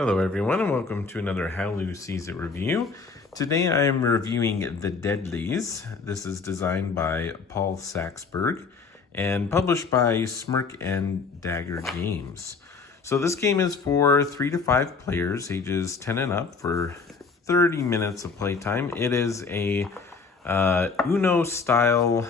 Hello everyone and welcome to another Howloo Sees It review. Today I am reviewing The Deadlies. This is designed by Paul Saxberg and published by Smirk and Dagger Games. So this game is for 3 to 5 players, ages 10 and up, for 30 minutes of playtime. It is a Uno style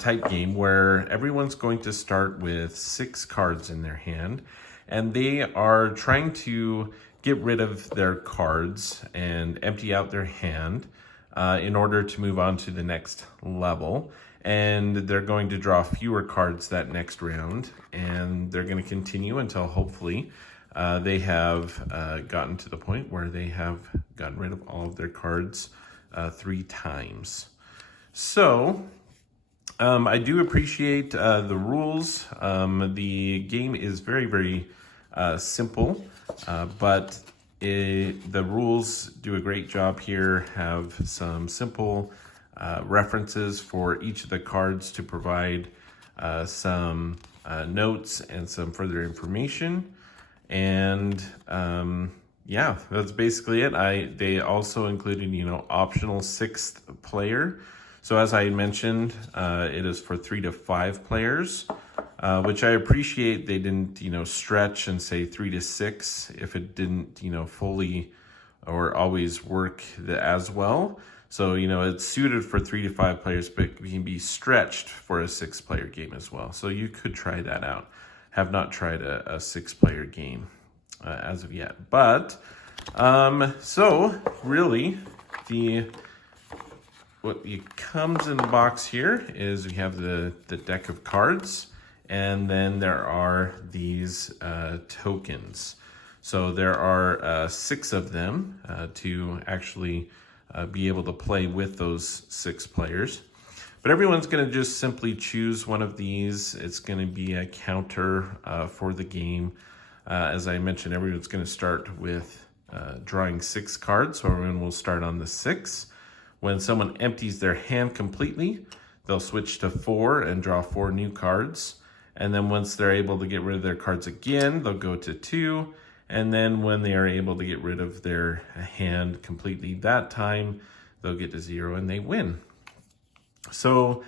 type game where everyone's going to start with 6 cards in their hand, and they are trying to get rid of their cards and empty out their hand in order to move on to the next level. And they're going to draw fewer cards that next round, and they're going to continue until hopefully they have gotten to the point where they have gotten rid of all of their cards 3 times. So I do appreciate the rules. The game is very simple, but the rules do a great job here. Have some simple references for each of the cards to provide some notes and some further information. And yeah, that's basically it. They also included, optional 6th player. So as I mentioned, it is for 3 to 5 players, which I appreciate. They didn't, stretch and say 3 to 6 if it didn't, fully or always work as well. So, it's suited for 3 to 5 players, but it can be stretched for a 6-player game as well. So you could try that out. Have not tried a 6-player game as of yet. But, so really, what comes in the box here is we have the deck of cards, and then there are these tokens. So there are 6 of them to actually be able to play with those 6 players. But everyone's going to just simply choose one of these. It's going to be a counter for the game. As I mentioned, everyone's going to start with drawing 6 cards, so everyone will start on the 6. When someone empties their hand completely, they'll switch to 4 and draw 4 new cards. And then once they're able to get rid of their cards again, they'll go to 2. And then when they are able to get rid of their hand completely that time, they'll get to 0 and they win. So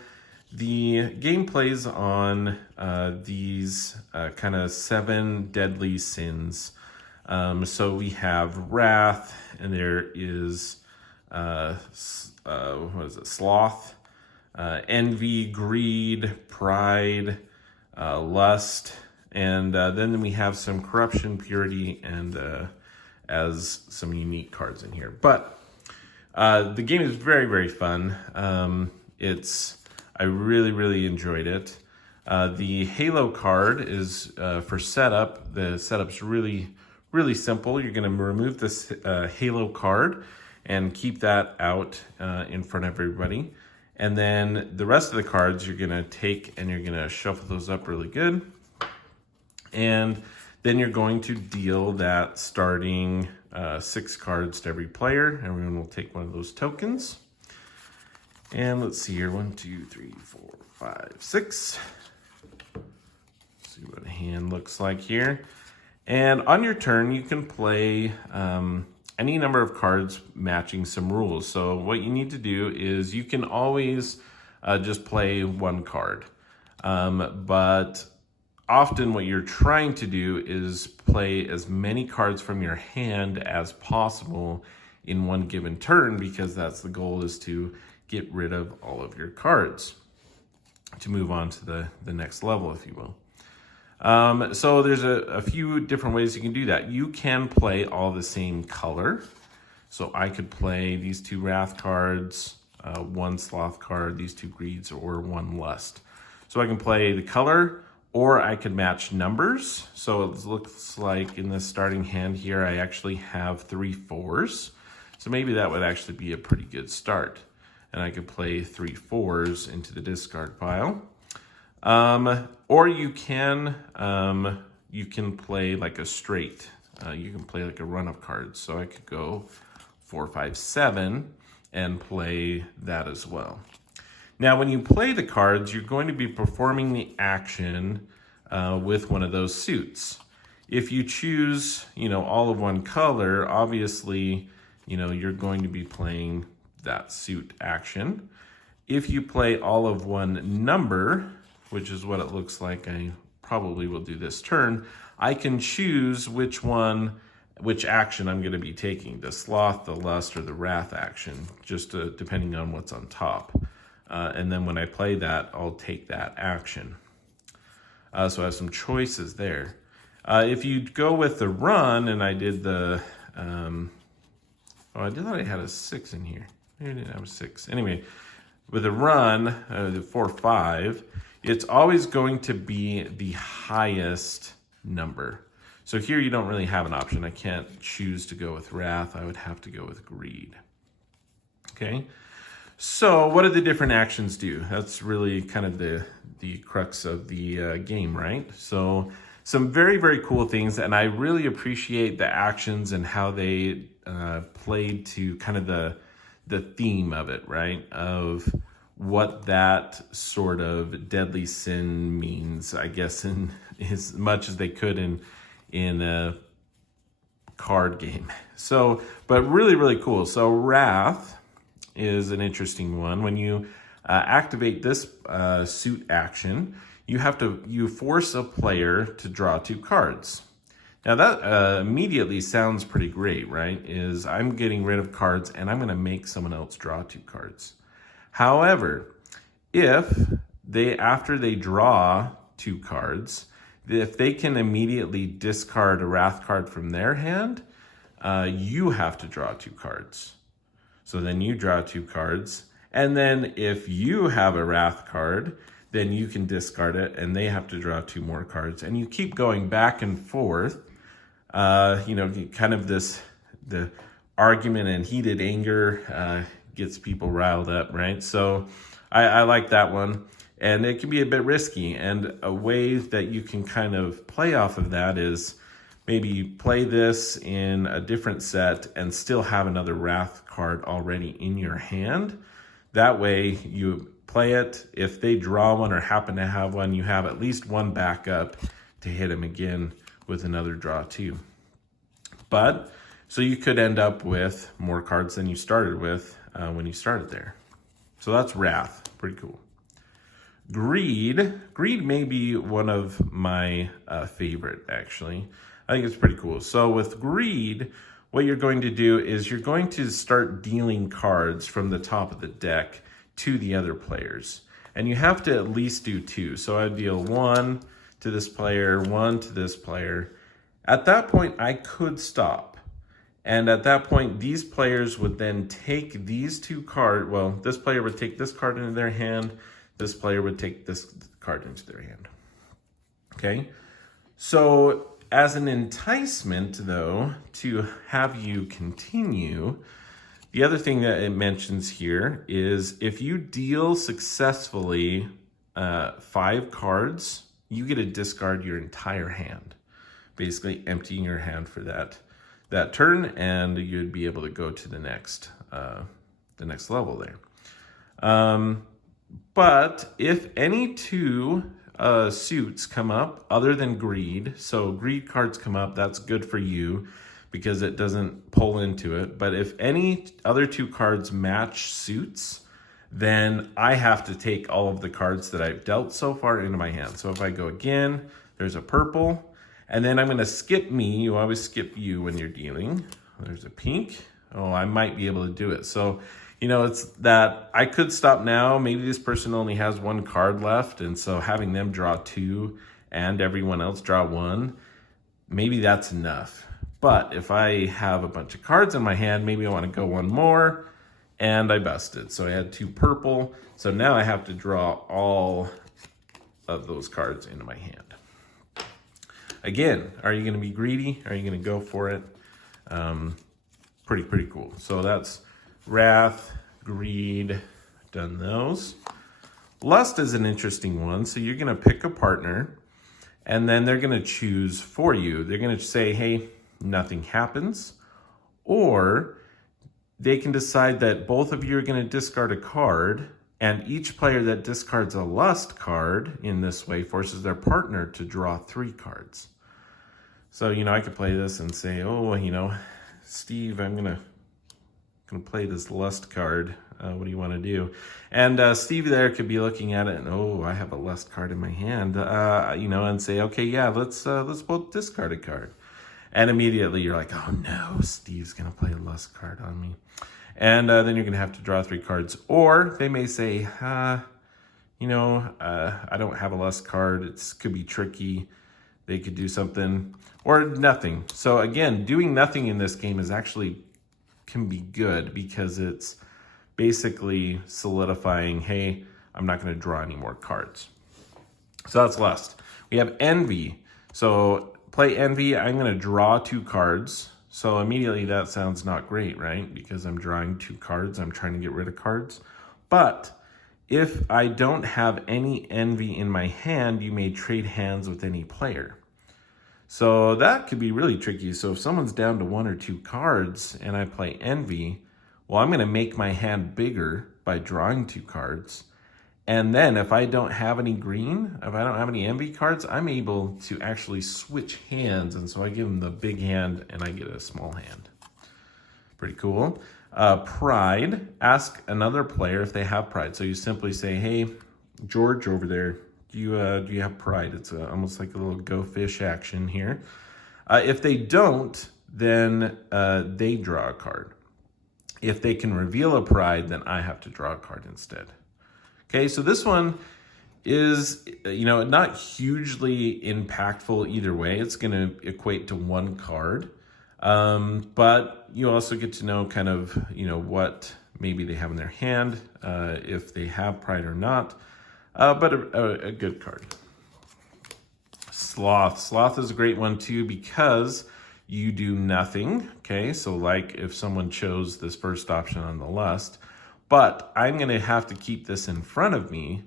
the game plays on these kind of 7 deadly sins. So we have wrath, and there is Sloth, envy, greed, pride, lust, and then we have some corruption, purity, and as some unique cards in here. But the game is very fun. I really enjoyed it. The Halo card is for setup. The setup's really simple. You're going to remove this Halo card and keep that out in front of everybody. And then the rest of the cards you're going to take and you're going to shuffle those up really good. And then you're going to deal that starting 6 cards to every player. Everyone will take one of those tokens. And let's see here, 1, 2, 3, 4, 5, 6. See what a hand looks like here. And on your turn, you can play any number of cards matching some rules. So what you need to do is you can always just play 1 card. But often what you're trying to do is play as many cards from your hand as possible in one given turn, because that's the goal, is to get rid of all of your cards to move on to the next level, if you will. So there's a few different ways you can do that. You can play all the same color. So I could play these 2 wrath cards, 1 sloth card, these 2 greeds, or 1 lust. So I can play the color, or I could match numbers. So it looks like in this starting hand here, I actually have 3 4s. So maybe that would actually be a pretty good start. And I could play 3 4s into the discard pile. Or you can play like a straight. You can play like a run of cards. So I could go 4, 5, 7 and play that as well. Now, when you play the cards, you're going to be performing the action with one of those suits. If you choose, all of one color, obviously, you're going to be playing that suit action. If you play all of one number, which is what it looks like I probably will do this turn, I can choose which action I'm going to be taking, the Sloth, the Lust, or the Wrath action, just depending on what's on top. And then when I play that, I'll take that action. So I have some choices there. If you go with the run, and I did the, I thought I had a 6 in here. Maybe I didn't have a 6. Anyway, with the run, the 4-5, it's always going to be the highest number. So here you don't really have an option. I can't choose to go with Wrath. I would have to go with Greed. Okay, so what do the different actions do? That's really kind of the crux of the game, right? So some very, very cool things, and I really appreciate the actions and how they played to kind of the theme of it, right? Of what that sort of deadly sin means, I guess, in as much as they could in a card game. So, but really, really cool. So Wrath is an interesting one. When you activate this suit action, you force a player to draw 2 cards. Now that immediately sounds pretty great, right? Is I'm getting rid of cards and I'm going to make someone else draw 2 cards. However, after they draw 2 cards, if they can immediately discard a Wrath card from their hand, you have to draw 2 cards. So then you draw 2 cards, and then if you have a Wrath card, then you can discard it, and they have to draw 2 more cards, and you keep going back and forth. Kind of the argument and heated anger gets people riled up, right? So I like that one. And it can be a bit risky. And a way that you can kind of play off of that is maybe play this in a different set and still have another Wrath card already in your hand. That way you play it. If they draw one or happen to have one, you have at least one backup to hit them again with another draw too. But so you could end up with more cards than you started with when you started there. So that's Wrath. Pretty cool. Greed may be one of my favorite, actually. I think it's pretty cool. So with Greed, what you're going to do is you're going to start dealing cards from the top of the deck to the other players. And you have to at least do 2. So I deal 1 to this player, 1 to this player. At that point, I could stop. And at that point, these players would then take these 2 cards. Well, this player would take this card into their hand. This player would take this card into their hand. Okay? So as an enticement, though, to have you continue, the other thing that it mentions here is if you deal successfully 5 cards, you get to discard your entire hand, basically emptying your hand for that turn, and you'd be able to go to the next level there. But if any 2 suits come up other than Greed, so Greed cards come up, that's good for you because it doesn't pull into it. But if any other 2 cards match suits, then I have to take all of the cards that I've dealt so far into my hand. So if I go again, there's a purple, and then I'm going to skip me. You always skip you when you're dealing. There's a pink. Oh, I might be able to do it. So, it's that I could stop now. Maybe this person only has 1 card left, and so having them draw 2 and everyone else draw 1, maybe that's enough. But if I have a bunch of cards in my hand, maybe I want to go 1 more, and I busted. So I had 2 purple. So now I have to draw all of those cards into my hand. Again, are you going to be greedy? Are you going to go for it? Pretty cool. So that's Wrath, Greed, done those. Lust is an interesting one. So you're going to pick a partner, and then they're going to choose for you. They're going to say, hey, nothing happens. Or they can decide that both of you are going to discard a card, and each player that discards a Lust card in this way forces their partner to draw 3 cards. So, I could play this and say, oh, Steve, I'm gonna play this lust card. What do you want to do? And Steve there could be looking at it and, oh, I have a lust card in my hand, and say, okay, yeah, let's both discard a card. And immediately you're like, oh no, Steve's gonna play a lust card on me. And then you're gonna have to draw 3 cards. Or they may say, I don't have a lust card. It could be tricky. They could do something, or nothing. So again, doing nothing in this game can be good because it's basically solidifying, hey, I'm not going to draw any more cards. So that's lust. We have envy. So play envy. I'm going to draw 2 cards. So immediately that sounds not great, right? Because I'm drawing 2 cards. I'm trying to get rid of cards. But if I don't have any envy in my hand, you may trade hands with any player. So that could be really tricky. So if someone's down to 1 or 2 cards and I play envy, well, I'm going to make my hand bigger by drawing 2 cards. And then if I don't have any green, if I don't have any envy cards, I'm able to actually switch hands. And so I give them the big hand and I get a small hand. Pretty cool. Pride. Ask another player if they have pride. So you simply say, hey, George over there, do you have pride? It's almost like a little go fish action here. If they don't, then they draw a card. If they can reveal a pride, then I have to draw a card instead. Okay, so this one is, not hugely impactful either way. It's going to equate to 1 card. But you also get to know kind of, what maybe they have in their hand, if they have pride or not. But a good card. Sloth. Sloth is a great one too because you do nothing. Okay, so like if someone chose this first option on the lust, but I'm going to have to keep this in front of me.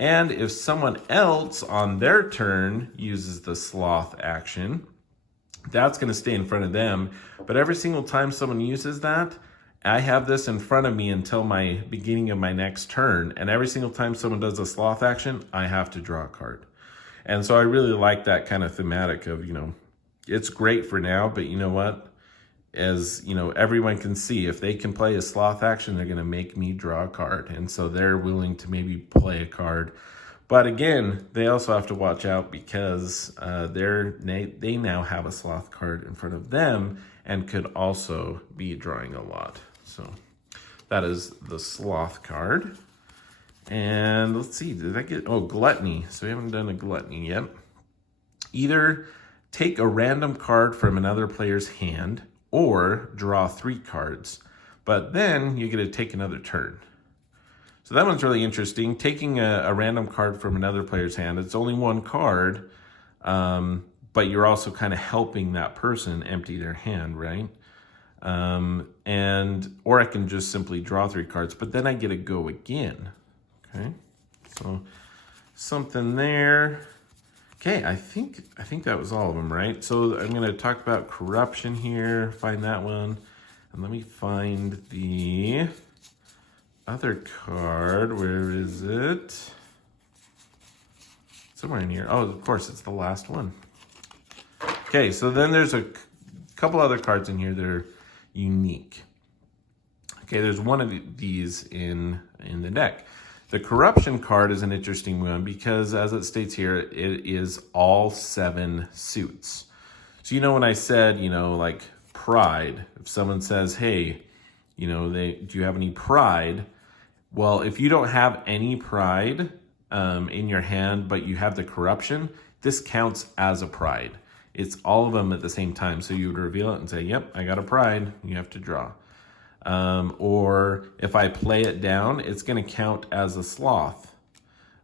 And if someone else on their turn uses the sloth action, that's going to stay in front of them. But every single time someone uses that, I have this in front of me until my beginning of my next turn. And every single time someone does a sloth action, I have to draw a card. And so I really like that kind of thematic of, it's great for now, but you know what? As, everyone can see, if they can play a sloth action, they're going to make me draw a card. And so they're willing to maybe play a card. But again, they also have to watch out because they now have a sloth card in front of them and could also be drawing a lot. So that is the sloth card. And let's see, did I get, gluttony. So we haven't done a gluttony yet. Either take a random card from another player's hand or draw 3 cards, but then you get to take another turn. So that one's really interesting. Taking a random card from another player's hand, it's only 1 card, but you're also kind of helping that person empty their hand, right? Or I can just simply draw 3 cards, but then I get to go again. Okay, so something there. Okay, I think that was all of them, right? So I'm going to talk about corruption here, find that one. And let me find the other card. Where is it? Somewhere in here. Oh, of course, it's the last one. Okay, so then there's a couple other cards in here that are unique. Okay, there's one of these in the deck. The corruption card is an interesting one because, as it states here, it is all 7 suits. So, when I said, like pride, if someone says, hey, do you have any pride? Well, if you don't have any pride in your hand, but you have the corruption, this counts as a pride. It's all of them at the same time. So you would reveal it and say, yep, I got a pride. You have to draw. Or if I play it down, it's going to count as a sloth.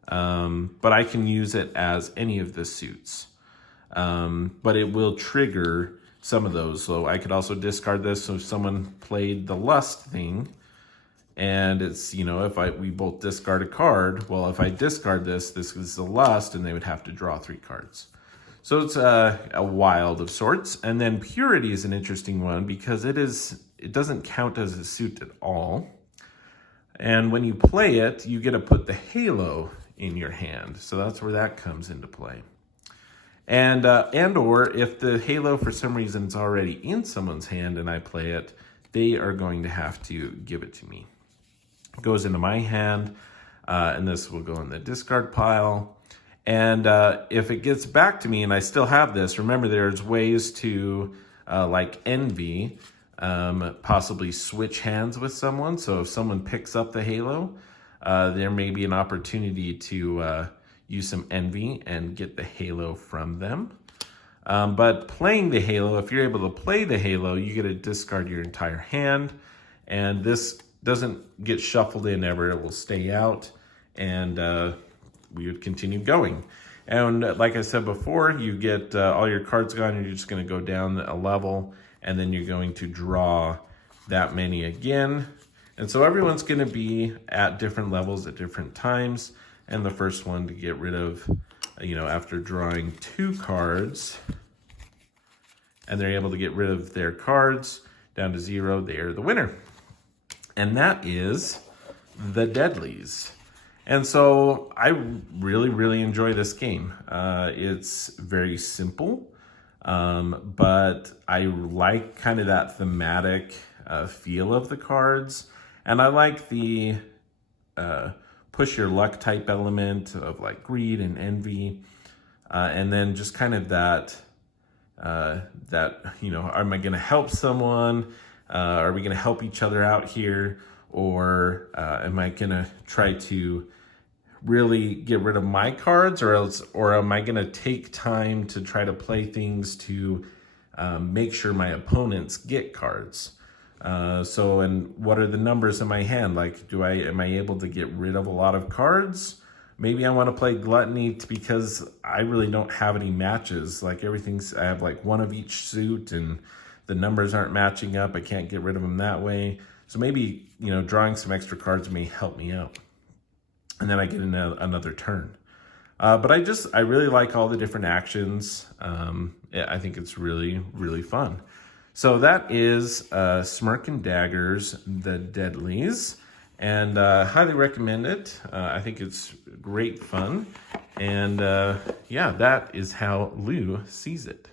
But I can use it as any of the suits. But it will trigger some of those. So I could also discard this. So if someone played the lust thing and it's, if we both discard a card, well, if I discard this is the lust and they would have to draw 3 cards. So it's a wild of sorts. And then purity is an interesting one because it doesn't count as a suit at all. And when you play it, you get to put the halo in your hand. So that's where that comes into play. And or if the halo for some reason is already in someone's hand and I play it, they are going to have to give it to me. It goes into my hand, and this will go in the discard pile. And if it gets back to me and I still have this, remember there's ways to, like envy, possibly switch hands with someone. So if someone picks up the halo, there may be an opportunity to use some envy and get the halo from them. But playing the halo, if you're able to play the halo, you get to discard your entire hand. And this doesn't get shuffled in ever. It will stay out, and we would continue going. And like I said before, you get all your cards gone, and you're just going to go down a level, and then you're going to draw that many again. And so everyone's going to be at different levels at different times. And the first one to get rid of, after drawing 2 cards, and they're able to get rid of their cards down to 0, they are the winner. And that is the Deadlies. And so I really, really enjoy this game. It's very simple, but I like kind of that thematic feel of the cards. And I like the push your luck type element of like greed and envy. And then just kind of that, am I going to help someone? Are we going to help each other out here? Or am I going to try to really get rid of my cards, or am I going to take time to try to play things to make sure my opponents get cards? And what are the numbers in my hand? Like, am I able to get rid of a lot of cards? Maybe I want to play Gluttony because I really don't have any matches. Like I have like one of each suit and the numbers aren't matching up. I can't get rid of them that way. So maybe, drawing some extra cards may help me out. And then I get another turn. But I really like all the different actions. I think it's really, really fun. So that is Smirk and Daggers, the Deadlies. And highly recommend it. I think it's great fun. And that is how Lou sees it.